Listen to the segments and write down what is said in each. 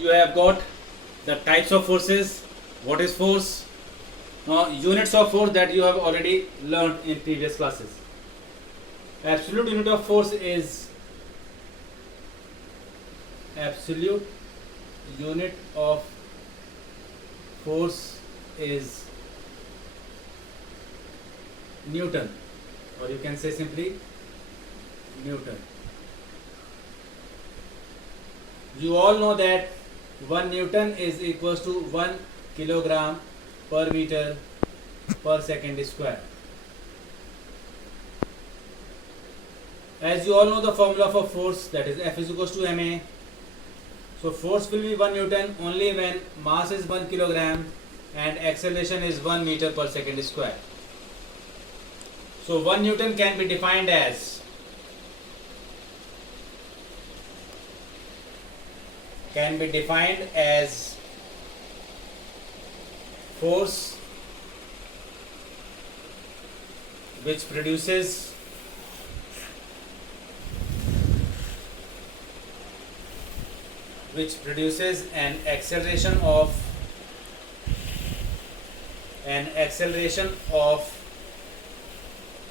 You have got the types of forces, what is force, units of force that you have already learned in previous classes. Absolute unit of force is Newton, or you can say simply Newton. You all know that 1 Newton is equals to 1 kilogram per meter per second square. As you all know the formula for force, that is F is equals to ma. So force will be 1 Newton only when mass is 1 kilogram and acceleration is 1 meter per second square. So 1 Newton can be defined as force which produces an acceleration of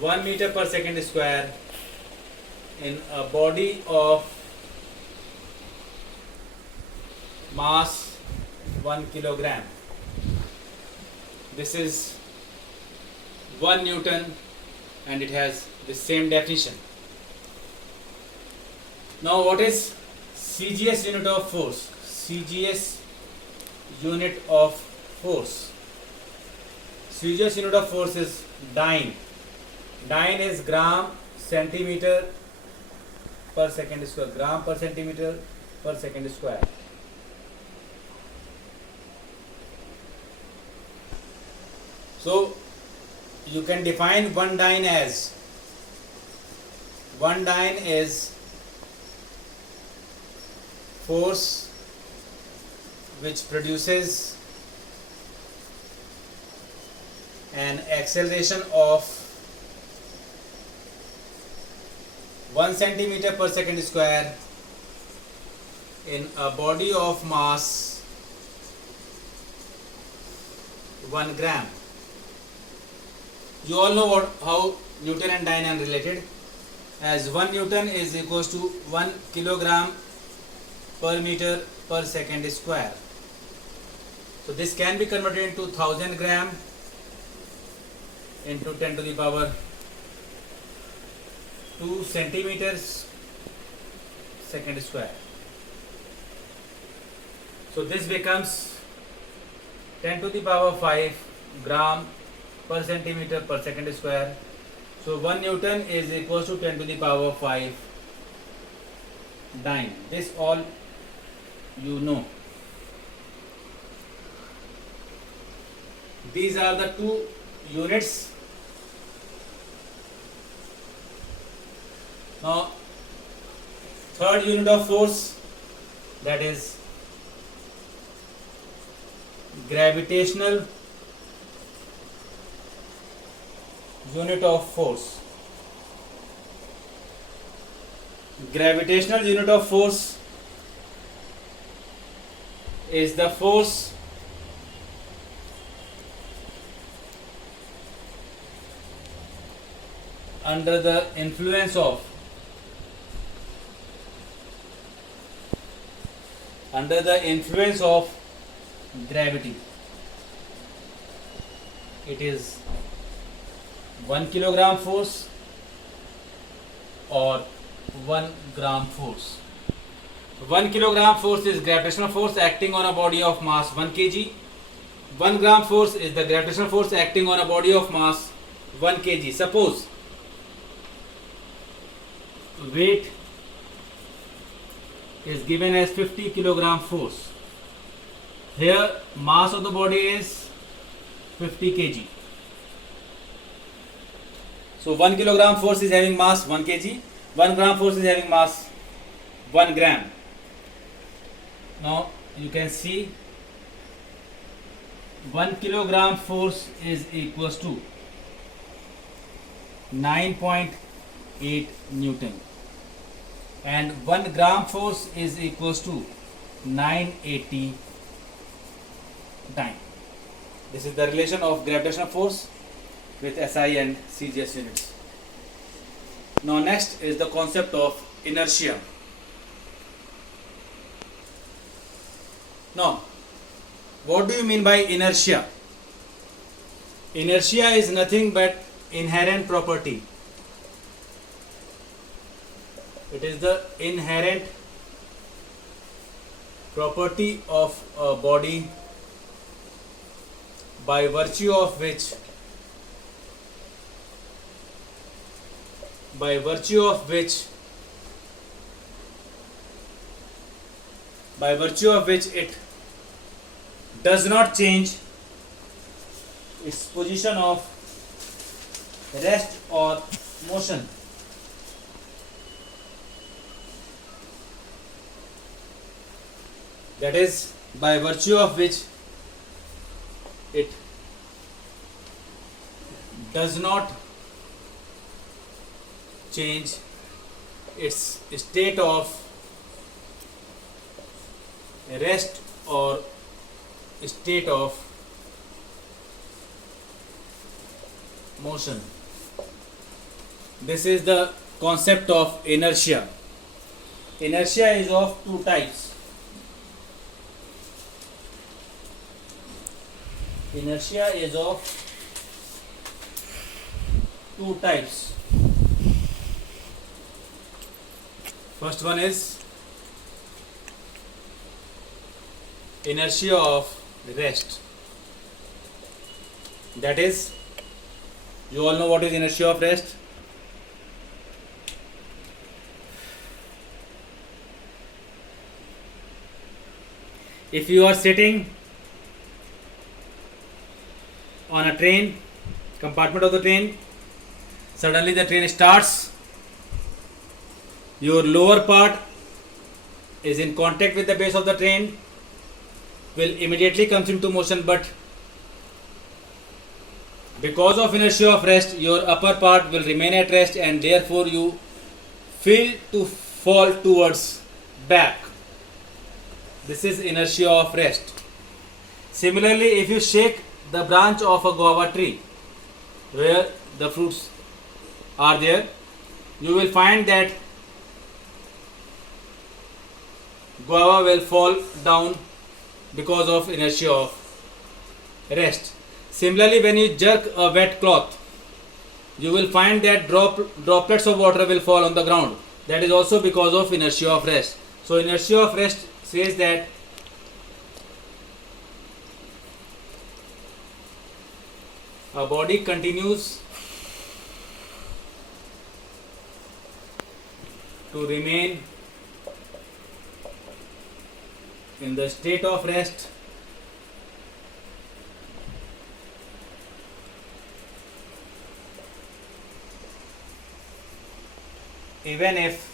1 meter per second square in a body of mass 1 kilogram. This is 1 Newton and it has the same definition. Now what is CGS unit of force? CGS unit of force. CGS unit of force is dyne. Dyne is gram centimeter per second square. Gram per centimeter per second square. So you can define one dyne as force which produces an acceleration of 1 centimeter per second square in a body of mass 1 gram. You all know how Newton and dyne are related, as 1 Newton is equals to 1 kilogram per meter per second square. So this can be converted into 1000 gram into 10 to the power 2 centimeters second square. So this becomes 10 to the power 5 gram per centimeter per second square. So 1 Newton is equals to 10 to the power 5 dyne. This all you know. These are the two units. Now third unit of force, that is gravitational unit of force. Gravitational unit of force is the force under the influence of gravity. It is 1 kilogram force or 1 gram force. 1 kilogram force is gravitational force acting on a body of mass 1 kg. 1 gram force is the gravitational force acting on a body of mass 1 kg. Suppose weight is given as 50 kilogram force. Here mass of the body is 50 kg. So 1 kilogram force is having mass 1 kg. 1 gram force is having mass 1 gram. Now you can see 1 kilogram force is equals to 9.8 Newton and 1 gram force is equals to 980 dyne. This is the relation of gravitational force with SI and CGS units. Now next is the concept of inertia. Now, what do you mean by inertia? Inertia is nothing but inherent property. It is the inherent property of a body by virtue of which it does not change its position of rest or motion. That is, by virtue of which it does not change its state of rest or state of motion. This is the concept of inertia. Inertia is of two types. Inertia is of two types. First one is inertia of rest. That is, you all know what is inertia of rest. If you are sitting on a train, compartment of the train, suddenly the train starts, your lower part is in contact with the base of the train, will immediately comes into motion, but because of inertia of rest, your upper part will remain at rest and therefore you feel to fall towards back. This is inertia of rest. Similarly, if you shake the branch of a guava tree where the fruits are there, you will find that guava will fall down because of inertia of rest. Similarly, when you jerk a wet cloth, you will find that droplets of water will fall on the ground. That is also because of inertia of rest. So inertia of rest says that a body continues to remain in the state of rest even if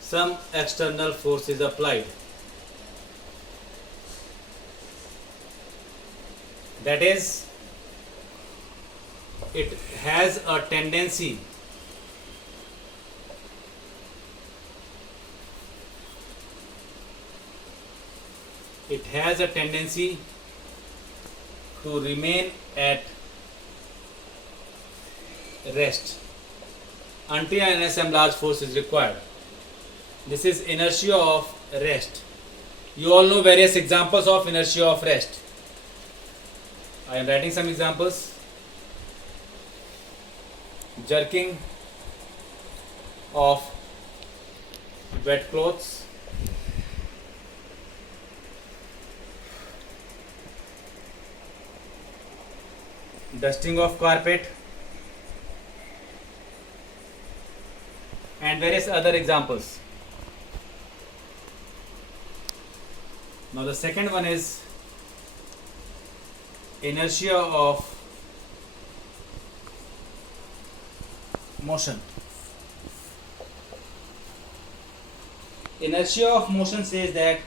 some external force is applied. That is, it has a tendency to remain at rest until and unless some large force is required. This is inertia of rest. You all know various examples of inertia of rest. I am writing some examples. Jerking of wet clothes, dusting of carpet, and various other examples. Now the second one is inertia of motion. Inertia of motion says that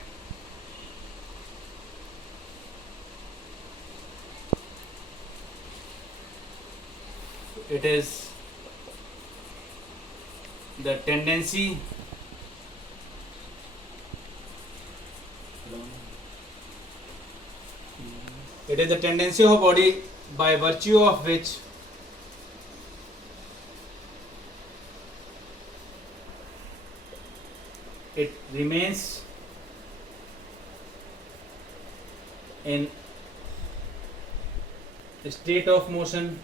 it is the tendency It is the tendency of a body by virtue of which it remains in a state of motion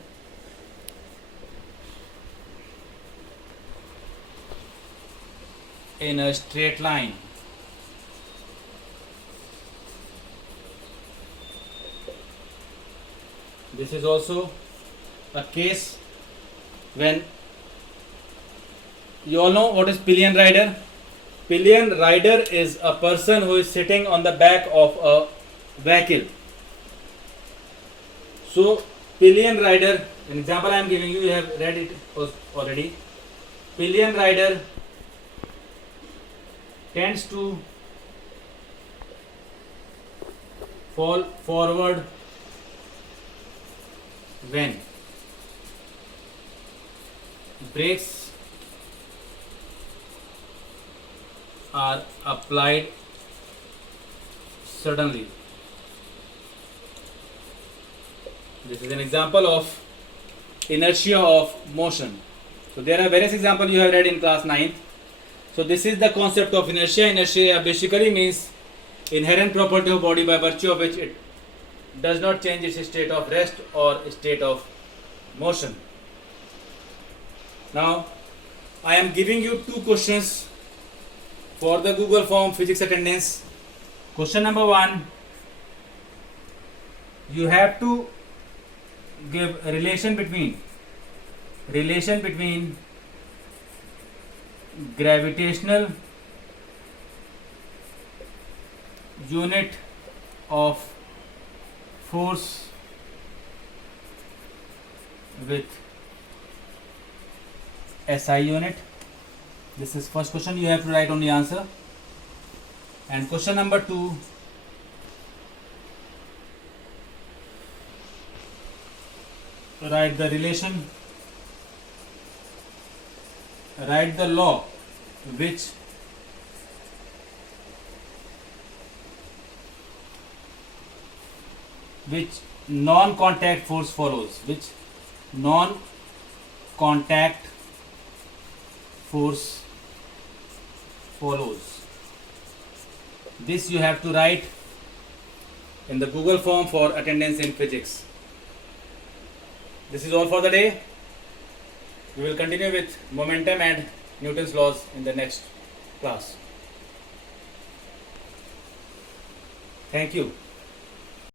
in a straight line. This is also a case when you all know what is pillion rider. Pillion rider is a person who is sitting on the back of a vehicle. So pillion rider, an example I am giving you, you have read it already. Pillion rider tends to fall forward when brakes are applied suddenly. This is an example of inertia of motion. So there are various examples you have read in class 9th. So this is the concept of inertia. Inertia basically means inherent property of body by virtue of which it does not change its state of rest or state of motion. Now I am giving you two questions for the Google form physics attendance. Question number 1, you have to give a relation between gravitational unit of force with SI unit. This is first question, you have to write only answer. And question number 2, write the relation, write the law which non-contact force follows, which non-contact force follows. This you have to write in the Google form for attendance in physics. This is all for the day. We will continue with momentum and Newton's laws in the next class. Thank you.